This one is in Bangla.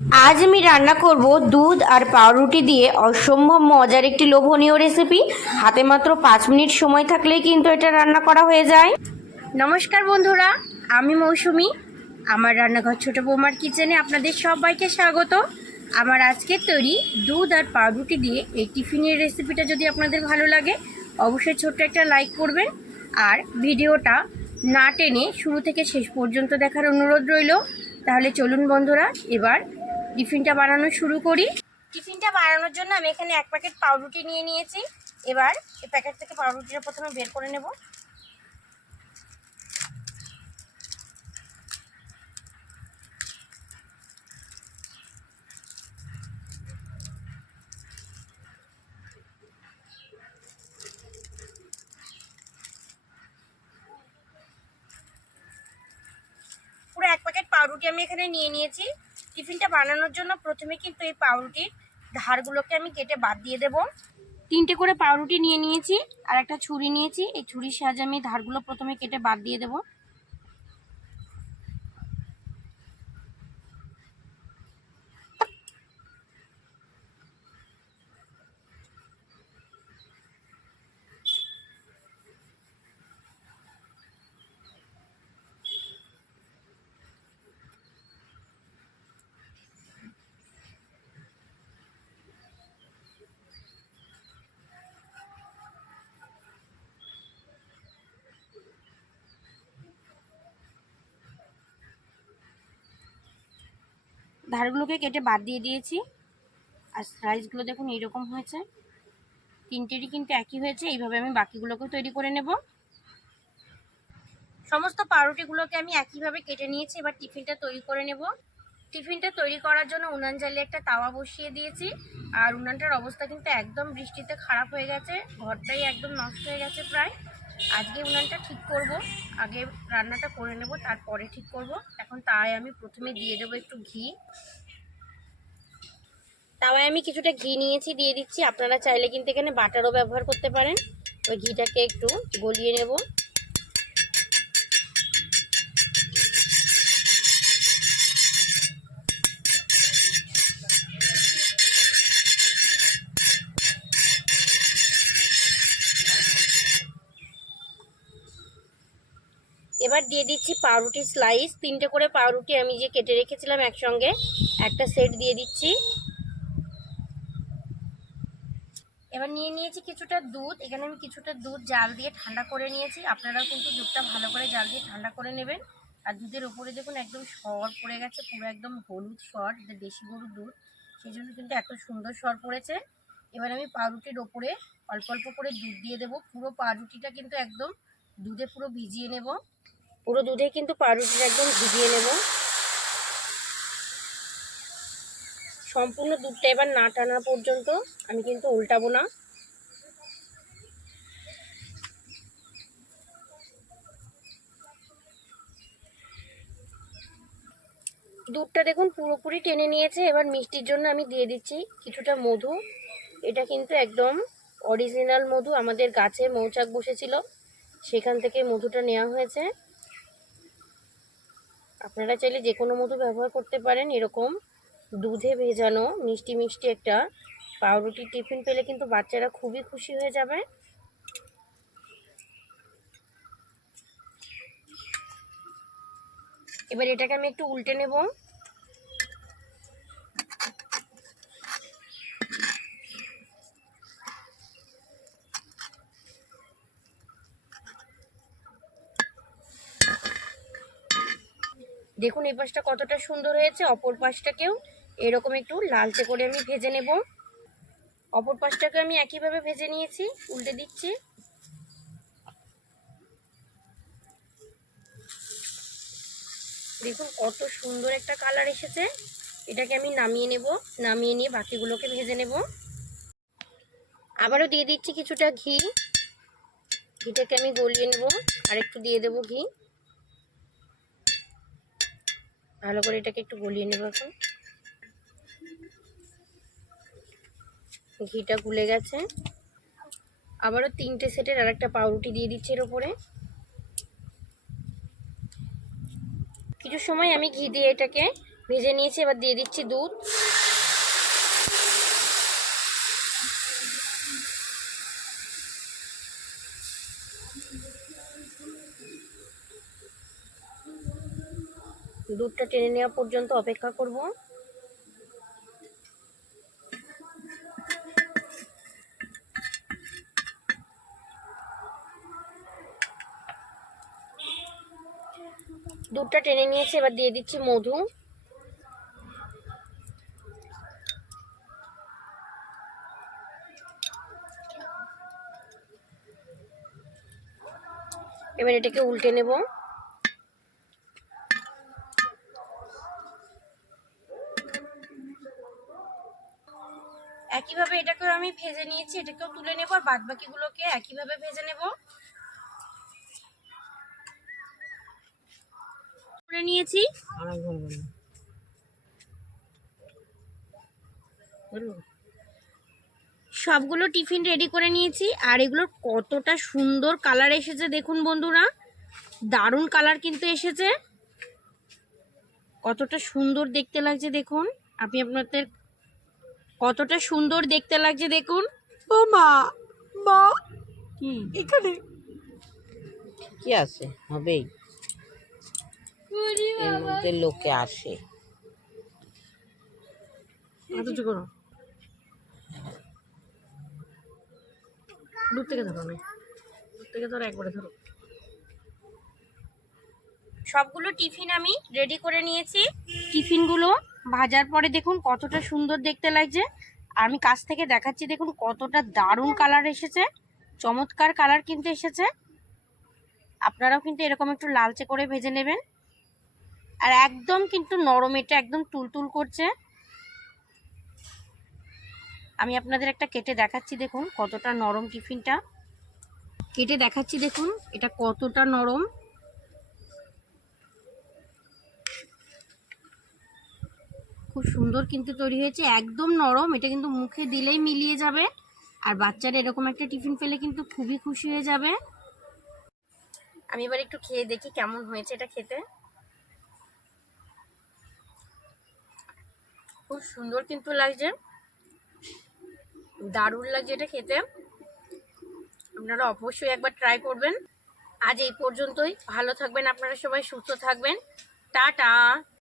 আজ আমি রান্না করব দুধ আর পাউরুটি দিয়ে অসম্ভব মজার একটি লোভনীয় রেসিপি। হাতে মাত্র 5 মিনিট সময় থাকলেই কিন্তু এটা রান্না করা হয়ে যায়। নমস্কার বন্ধুরা, আমি মৌসুমি। আমার রান্নাঘর ছোট বৌমার কিচেনে আপনাদের সবাইকে স্বাগত। আমার আজকের তৈরি দুধ আর পাউরুটি দিয়ে এই টিফিনের রেসিপিটা যদি আপনাদের ভালো লাগে, অবশ্যই ছোট্ট একটা লাইক করবেন আর ভিডিওটা না টেনে শুরু থেকে শেষ পর্যন্ত দেখার অনুরোধ রইল। তাহলে চলুন বন্ধুরা, এবার টিফিনটা বানানো শুরু করি। টিফিনটা বানানোর জন্য আমি এখানে 1 প্যাকেট পাউরুটি নিয়ে নিয়েছি। এবার এই প্যাকেট থেকে পাউরুটিটা প্রথমে বের করে নেব। পুরো 1 প্যাকেট পাউরুটি আমি এখানে নিয়ে নিয়েছি। টিফিনটা বানানোর জন্য প্রথমে কিন্তু এই পাউরুটির ধারগুলোকে আমি কেটে বাদ দিয়ে দেব। 3টে করে পাউরুটি নিয়ে নিয়েছি আর একটা ছুরি নিয়েছি। এই ছুরির সাহায্যে আমি ধারগুলো প্রথমে কেটে বাদ দিয়ে দেব। ধারগুলোকে কেটে বাদ দিয়ে দিয়েছি আর সাইজগুলো দেখুন এইরকম হয়েছে। 3টেরই কিন্তু একই হয়েছে। এইভাবে আমি বাকিগুলোকেও তৈরি করে নেব। সমস্ত পাউরুটিগুলোকে আমি একইভাবে কেটে নিয়েছি। এবার টিফিনটা তৈরি করে নেব। টিফিনটা তৈরি করার জন্য উনান জ্বালিয়ে একটা তাওয়া বসিয়ে দিয়েছি। আর উনানটার অবস্থা কিন্তু একদম বৃষ্টিতে খারাপ হয়ে গেছে, ঘরটাই একদম নষ্ট হয়ে গেছে প্রায়। আজকে উনানটা ঠিক করব, আগে রান্নাটা করে নেব, তারপরে ঠিক করব। এখন তাই আমি প্রথমে দিয়ে দেবো একটু ঘি। তাওয়ায় আমি কিছুটা ঘি নিয়েছি, দিয়ে দিচ্ছি। আপনারা চাইলে কিন্তু এখানে বাটারও ব্যবহার করতে পারেন। ওই ঘিটাকে একটু গলিয়ে নেব। এবার দিয়ে দিচ্ছি পাউরুটির স্লাইস। 3টে করে পাউরুটি আমি যে কেটে রেখেছিলাম একসঙ্গে, একটা সেট দিয়ে দিচ্ছি। এবার নিয়ে নিয়েছি কিছুটা দুধ। এখানে আমি কিছুটা দুধ জাল দিয়ে ঠান্ডা করে নিয়েছি। আপনারাও কিন্তু দুধটা ভালো করে জাল দিয়ে ঠান্ডা করে নেবেন। আর দুধের ওপরে দেখুন একদম সর পড়ে গেছে, পুরো একদম হলুদ সর। এটা দেশি গরুর দুধ, সেই জন্য কিন্তু এত সুন্দর সর পড়েছে। এবার আমি পাউরুটির ওপরে অল্প অল্প করে দুধ দিয়ে দেবো। পুরো পাউরুটিটা কিন্তু একদম দুধে পুরো ভিজিয়ে নেব। পুরো দুধে কিন্তু পাউরুটিটা একদম ভিজিয়ে নেব। সম্পূর্ণ দুধটা এবার না টানা পর্যন্ত আমি কিন্তু উল্টাবো না। দুধটা দেখুন পুরোপুরি টেনে নিয়েছে। এবার মিষ্টির জন্য আমি দিয়ে দিচ্ছি কিছুটা মধু। এটা কিন্তু একদম অরিজিনাল মধু, আমাদের গাছে মৌচাক বসেছিল, সেখান থেকে মধুটা নেওয়া হয়েছে। আপনারা চাইলে যে কোনো মধু ব্যবহার করতে পারেন। এরকম দুধে ভেজানো মিষ্টি মিষ্টি একটা পাউরুটির টিফিন পেলে কিন্তু বাচ্চারা খুবই খুশি হয়ে যাবে। এবার এটাকে আমি একটু উল্টে নেব। দেখুন এই পাশটা কতটা সুন্দর হয়েছে, অপর পাশটাকেও এরকম একটু লালচে করে আমি ভেজে নেব। অপর পাশটাকে আমি একইভাবে ভেজে নিয়েছি, উল্টে দিচ্ছি। দেখুন কত সুন্দর একটা কালার এসেছে। এটাকে আমি নামিয়ে নেব। নামিয়ে নিয়ে বাকিগুলোকে ভেজে নেব। আবারও দিয়ে দিচ্ছি কিছুটা ঘি। ঘিটাকে আমি গলিয়ে নেব। আর একটু দিয়ে দেব ঘি। ভালো করে এটাকে একটু গলিয়ে নেব। এখন ঘিটা গুলে গেছে। আবারও 3টে সেটের আর একটা পাউরুটি দিয়ে দিচ্ছি এর উপরে। কিছু সময় আমি ঘি দিয়ে এটাকে ভেজে নিয়েছি, এবার দিয়ে দিচ্ছি দুধ। দুধটা টেনে নেওয়া পর্যন্ত অপেক্ষা করব। দুধটা টেনে নিয়েছি, এবার দিয়ে দিচ্ছি মধু। এবার এটাকে উল্টে নেব। একইভাবে এটাকেও আমি ভেজে নিয়েছি, এটাকেও তুলে নেব আর বাদ বাকিগুলোকে একইভাবে ভেজে নেব। করে নিয়েছি। সবগুলো টিফিন রেডি করে নিয়েছি আর এগুলোর কতটা সুন্দর কালার এসেছে দেখুন বন্ধুরা, দারুণ কালার কিন্তু এসেছে। কতটা সুন্দর দেখতে লাগছে দেখুন, আমি আপনাদের কতটা সুন্দর দেখতে লাগছে দেখুন। ও মা, মা কি এখানে কি আছে? হবেই, এর মধ্যে লোকে আসে। করো, দূর থেকে ধরো, না দূর থেকে ধরো, একবারে ধরো। সবগুলো টিফিন আমি রেডি করে নিয়েছি। টিফিনগুলো ভাজার পরে দেখুন কতটা সুন্দর দেখতে লাগছে। আমি কাছ থেকে দেখাচ্ছি, দেখুন কতটা দারুণ কালার এসেছে, চমৎকার কালার কিন্তু এসেছে। আপনারাও কিন্তু এরকম একটু লালচে করে ভেজে নেবেন। আর একদম কিন্তু নরম, এটা একদম তুলতুল করছে। আমি আপনাদের একটা কেটে দেখাচ্ছি, দেখুন কতটা নরম টিফিনটা। কেটে দেখাচ্ছি দেখুন এটা কতটা নরম। খুব সুন্দর কিন্তু তৈরি হয়েছে, একদম নরম, এটা কিন্তু মুখে দিলেই মিলিয়ে যাবে। আর বাচ্চারা এরকম একটা টিফিন পেলে কিন্তু খুবই খুশি হয়ে যাবে। আমি এবার একটু খেয়ে দেখি কেমন হয়েছে এটা খেতে। খুব সুন্দর কিন্তু লাগছে, দারুণ লাগছে এটা খেতে। আপনারা অবশ্যই একবার ট্রাই করবেন। আজ এই পর্যন্তই, ভালো থাকবেন আপনারা সবাই, সুস্থ থাকবেন, টাটা।